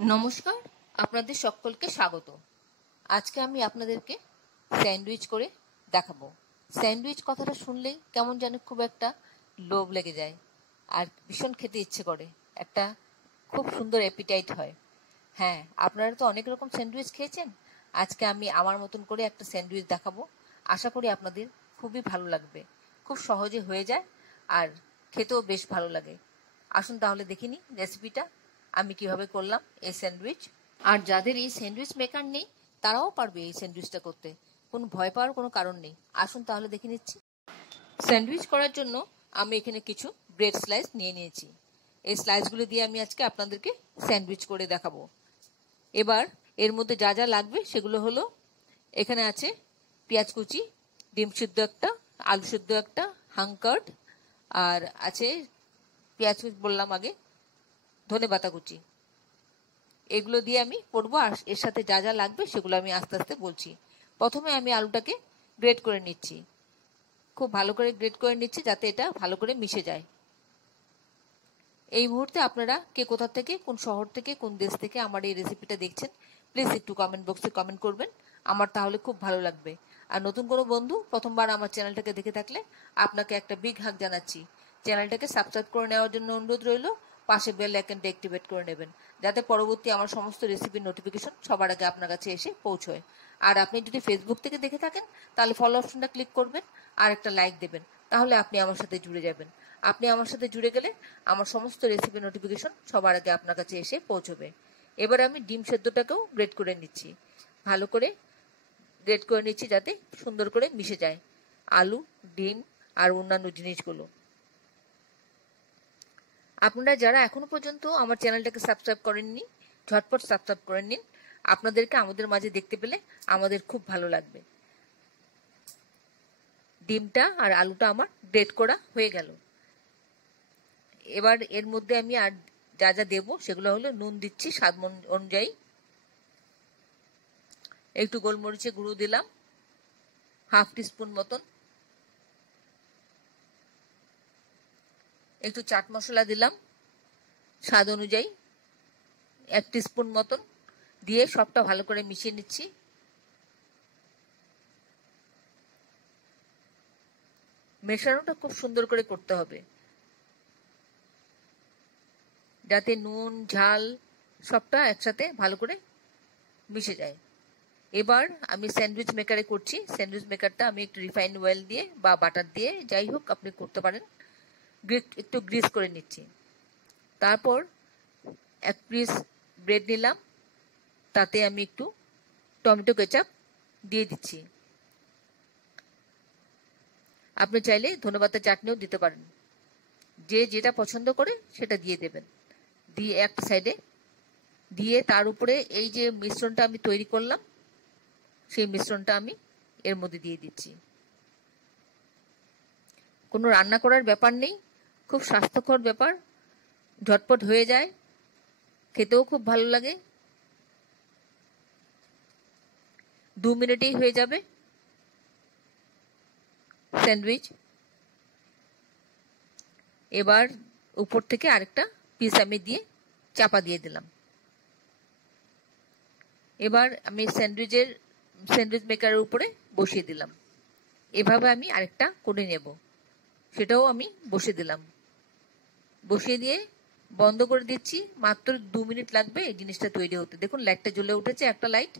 নমস্কার, আপনাদের সকলকে স্বাগত। আজকে আমি আপনাদেরকে স্যান্ডউইচ করে দেখাবো। স্যান্ডউইচ কথাটা শুনলেই কেমন জানি খুব একটা লোভ লেগে যায় আর ভীষণ খেতে ইচ্ছে করে, একটা খুব সুন্দর অ্যাপিটাইট হয়। হ্যাঁ, আপনারা তো অনেক রকম স্যান্ডউইচ খেয়েছেন। আজকে আমি আমার মতন করে একটা স্যান্ডউইচ দেখাবো। আশা করি আপনাদের খুবই ভালো লাগবে। খুব সহজে হয়ে যায় আর খেতেও বেশ ভালো লাগে। আসুন তাহলে দেখিনি রেসিপিটা আমি কিভাবে করলাম এই স্যান্ডউইচ। আর যাদের এই স্যান্ডউইচ মেকার নেই তারাও পারবে এই স্যান্ডউইচটা করতে, কোনো ভয় পাওয়ার কোনো কারণ নেই। আসুন তাহলে দেখে নিচ্ছি। স্যান্ডউইচ করার জন্য আমি এখানে কিছু ব্রেড স্লাইস নিয়ে নিয়েছি। এই স্লাইসগুলো দিয়ে আমি আজকে আপনাদেরকে স্যান্ডউইচ করে দেখাবো। এবার এর মধ্যে যা যা লাগবে সেগুলো হলো, এখানে আছে পেঁয়াজ কুচি, ডিম সিদ্ধ একটা, আলু সিদ্ধ একটা, হাঙ্কার্ড, আর আছে পেঁয়াজ কুচি বললাম আগে, ধনেপাতা কুচি। এগুলো দিয়ে আমি করবো আর এর সাথে যা যা লাগবে সেগুলো আমি আস্তে আস্তে বলছি। প্রথমে আমি আলুটাকে গ্রেট করে নিচ্ছি, খুব ভালো করে গ্রেট করে নিচ্ছি যাতে এটা ভালো করে মিশে যায়। এই মুহূর্তে আপনারা কে কোথা থেকে, কোন শহর থেকে, কোন দেশ থেকে আমার এই রেসিপিটা দেখছেন প্লিজ একটু কমেন্ট বক্সে কমেন্ট করবেন, আমার তাহলে খুব ভালো লাগবে। আর নতুন কোনো বন্ধু প্রথমবার আমার চ্যানেলটাকে দেখে থাকলে আপনাকে একটা বিগ হাগ জানাচ্ছি। চ্যানেলটাকে সাবস্ক্রাইব করে নেওয়ার জন্য অনুরোধ রইল, পাশে বেল আইকনটা অ্যাক্টিভেট করে নেবেন যাতে পরবর্তী আমার সমস্ত রেসিপির নোটিফিকেশন সবার আগে আপনার কাছে এসে পৌঁছয়। আর আপনি যদি ফেসবুক থেকে দেখে থাকেন তাহলে ফলো অপশনটা ক্লিক করবেন আর একটা লাইক দেবেন, তাহলে আপনি আমার সাথে জুড়ে যাবেন। আপনি আমার সাথে জুড়ে গেলে আমার সমস্ত রেসিপি নোটিফিকেশন সবার আগে আপনার কাছে এসে পৌঁছবে। এবার আমি ডিম সেদ্ধটাকেও গ্রেট করে নিচ্ছি, ভালো করে গ্রেট করে নিচ্ছি যাতে সুন্দর করে মিশে যায় আলু, ডিম আর অন্যান্য জিনিসগুলো। আপনারা যারা এখনো পর্যন্ত আমার চ্যানেলটাকে সাবস্ক্রাইব করেননি ঝটপট সাবস্ক্রাইব করে নিন, আপনাদেরকে আমাদের মাঝে দেখতে পেলে আমাদের খুব ভালো লাগবে। ডিমটা আর আলুটা আমার গ্রেট করা হয়ে গেল। এবার এর মধ্যে আমি আর যা যা দেবো সেগুলো হলো, নুন দিচ্ছি স্বাদ অনুযায়ী, একটু গোলমরিচের গুঁড়ো দিলাম হাফ টিস্পুন মতন, একটু চাট মশলা দিলাম স্বাদ অনুযায়ী 1 টিস্পুন মতন, দিয়ে সবটা ভালো করে মিশিয়ে নিচ্ছি। মেশানোটা খুব সুন্দর করে করতে হবে যাতে নুন ঝাল সবটা একসাথে ভালো করে মিশে যায়। এবার আমি স্যান্ডউইচ মেকারে করছি। স্যান্ডউইচ মেকারটা আমি একটু রিফাইন্ড অয়েল দিয়ে বা বাটার দিয়ে যাই হোক আপনি করতে পারেন, একটু গ্রিস করে নিচ্ছি। তারপর 1 পিস ব্রেড নিলাম, তাতে আমি একটু টমেটো কেচাপ দিয়ে দিচ্ছি। আপনি চাইলে ধনেপাতা চাটনিও দিতে পারেন, যে যেটা পছন্দ করে সেটা দিয়ে দেবেন। দিয়ে এক সাইডে দিয়ে তার উপরে এই যে মিশ্রণটা আমি তৈরি করলাম সেই মিশ্রণটা আমি এর মধ্যে দিয়ে দিচ্ছি। কোনো রান্না করার ব্যাপার নেই, খুব স্বাস্থ্যকর ব্যাপার, ঝটপট হয়ে যায়, খেতেও খুব ভালো লাগে, 2 মিনিটেই হয়ে যাবে স্যান্ডউইচ। এবার উপর থেকে আরেকটা পিস আমি দিয়ে চাপা দিয়ে দিলাম। এবার আমি স্যান্ডউইচ মেকারের উপরে বসিয়ে দিলাম। এভাবে আমি আরেকটা করে নেব, সেটাও আমি বসিয়ে দিলাম। বসিয়ে দিয়ে বন্ধ করে দিচ্ছি, মাত্র 2 মিনিট লাগবে এই জিনিসটা তৈরি হতে। দেখুন লাইটটা জ্বলে উঠেছে, একটা লাইট,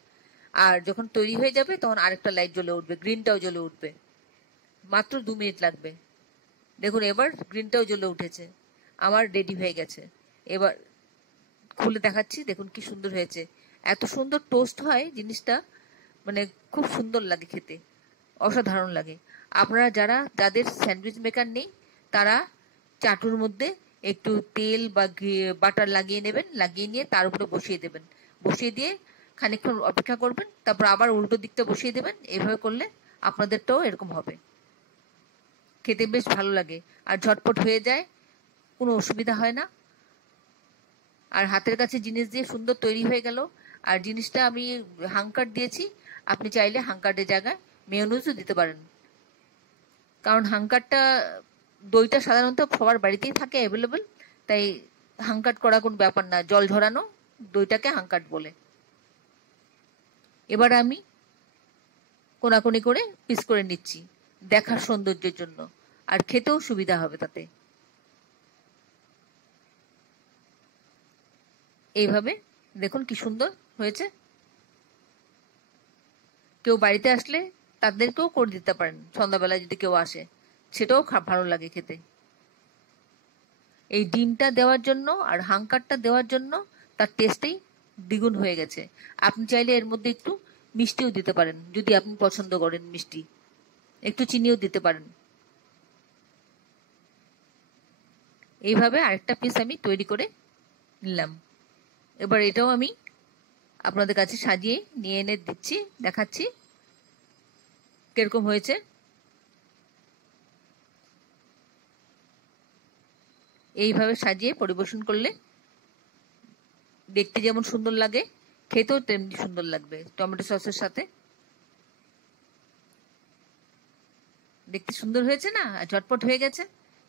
আর যখন তৈরি হয়ে যাবে তখন আরেকটা লাইট জ্বলে উঠবে, গ্রিনটাও জ্বলে উঠবে। মাত্র 2 মিনিট লাগবে। দেখুন এবার গ্রিনটাও জ্বলে উঠেছে, আমার রেডি হয়ে গেছে। এবার খুলে দেখাচ্ছি, দেখুন কি সুন্দর হয়েছে। এত সুন্দর টোস্ট হয় জিনিসটা, মানে খুব সুন্দর লাগে খেতে, অসাধারণ লাগে। আপনারা যাদের স্যান্ডউইচ মেকার নেই তারা চাটুর মধ্যে একটু তেল বা বাটার লাগিয়ে নেবেন, লাগিয়ে নিয়ে তার উপরে বসিয়ে দেবেন, বসিয়ে দিয়ে খানিকক্ষণ অপেক্ষা করবেন, তারপর আবার উল্টো দিকটা বসিয়ে দেবেন। এভাবে করলে আপনাদেরটাও এরকম হবে, খেতে বেশ ভালো লাগে আর ঝটপট হয়ে যায়, কোনো অসুবিধা হয় না। আর হাতের কাছে জিনিস দিয়ে সুন্দর তৈরি হয়ে গেল। আর জিনিসটা আমি হাঙ্কার দিয়েছি, আপনি চাইলে হাঙ্কারের জায়গায় মেয়োনিজও দিতে পারেন, কারণ হাঙ্কারটা দইটা সাধারণত সবার বাড়িতেই থাকে অ্যাভেলেবেল, তাই হাঙ্কার করা কোনো ব্যাপার না, জল ঝরানো দইটাকে হাঙ্কাট বলে। এবার আমি কোনাকুনি করে পিস করে নিচ্ছি দেখার সৌন্দর্যের জন্য, আর খেতেও সুবিধা হবে তাতে। এইভাবে দেখুন কি সুন্দর হয়েছে। কেউ বাড়িতে আসলে তাদেরকেও করে দিতে পারেন, সন্ধ্যাবেলায় যদি কেউ আসে, সেটাও ভালো লাগে খেতে। এই ডিমটা দেওয়ার জন্য আর হাঙ্কারটা দেওয়ার জন্য তার টেস্টেই দ্বিগুণ হয়ে গেছে। আপনি চাইলে এর মধ্যে একটু মিষ্টিও দিতে পারেন, যদি আপনি পছন্দ করেন মিষ্টি, একটু চিনিও দিতে পারেন। এইভাবে আরেকটা পিস আমি তৈরি করে নিলাম। এবার এটাও আমি আপনাদের কাছে সাজিয়ে নিয়ে এনে দিচ্ছি, দেখাচ্ছি কিরকম হয়েছে। এইভাবে সাজিয়ে পরিবেশন করলে দেখতে যেমন সুন্দর লাগে, খেতেও তেমনি সুন্দর লাগবে। টমেটো সসের সাথে দেখতে সুন্দর হয়েছে না, আর ঝটপট হয়ে গেছে,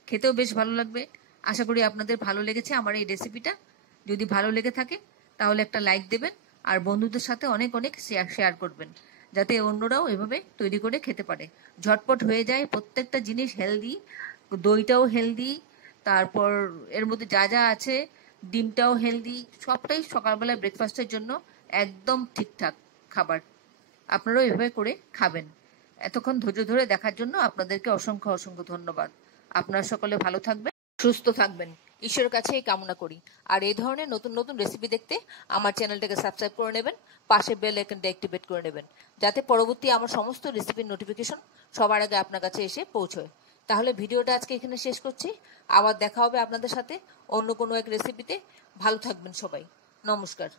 খেতেও বেশ ভালো লাগবে। আশা করি আপনাদের ভালো লেগেছে আমার এই রেসিপিটা। যদি ভালো লেগে থাকে তাহলে একটা লাইক দেবেন, আর বন্ধুদের সাথে অনেক অনেক শেয়ার করবেন, যাতে অন্যরাও এভাবে তৈরি করে খেতে পারে। ঝটপট হয়ে যায়, প্রত্যেকটা জিনিস হেলদি, দইটাও হেলদি, তারপর এর মধ্যে যা যা আছে, ডিমটাও হেলদি, সবটাই সকালবেলা ব্রেকফাস্টের জন্য একদম ঠিকঠাক খাবার। আপনারাও এভাবে করে খাবেন। এতক্ষণ ধৈর্য ধরে দেখার জন্য আপনাদেরকে অসংখ্য অসংখ্য ধন্যবাদ। আপনারা সকলে ভালো থাকবেন, সুস্থ থাকবেন, ঈশ্বরের কাছে এই কামনা করি। আর এই ধরনের নতুন নতুন রেসিপি দেখতে আমার চ্যানেলটাকে সাবস্ক্রাইব করে নেবেন, পাশে বেল আইকনটা অ্যাক্টিভেট করে নেবেন, যাতে পরবর্তী আমার সমস্ত রেসিপির নোটিফিকেশন সবার আগে আপনার কাছে এসে পৌঁছয়। তাহলে ভিডিওটা আজকে এখানে শেষ করছি। আবার দেখা হবে আপনাদের সাথে অন্য কোনো এক রেসিপিতে। ভালো থাকবেন সবাই। নমস্কার।